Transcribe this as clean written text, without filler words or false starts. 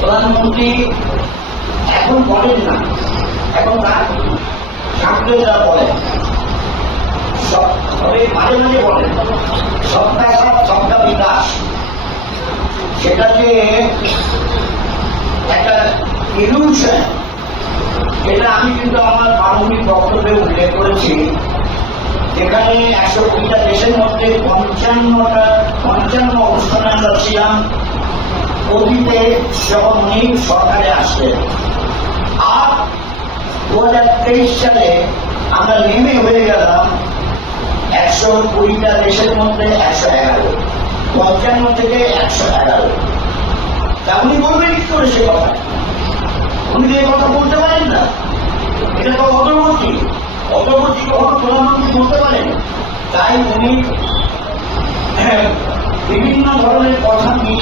প্রধানমন্ত্রী এখন বলেন না, এখন তার সাংসদরা বলেন, তবে মাঝে মাঝে বলেন সবকা সাথ সবকা বিকাশ। সেটা যে একটা ইলিউশন, এটা আমি কিন্তু আমার প্রারম্ভিক বক্তব্যে উল্লেখ করেছি। যেখানে 120টা দেশের মধ্যে 55 অনুষ্ঠানে আমরা ছিলাম অতীতে যখন উনি সরকারে আসলেন। আর 2023 সালে আমরা নেমে হয়ে গেলাম 120টা দেশের মধ্যে 111, 55 থেকে 111। তা উনি বলবেন কি করে সে কথা? উনি যে কথা বলতে পারেন না, এটা তো অগ্রবর্তী কখনো প্রধানমন্ত্রী বলতে পারেন। তাই উনি বিভিন্ন ধরনের কথা মিলিয়ে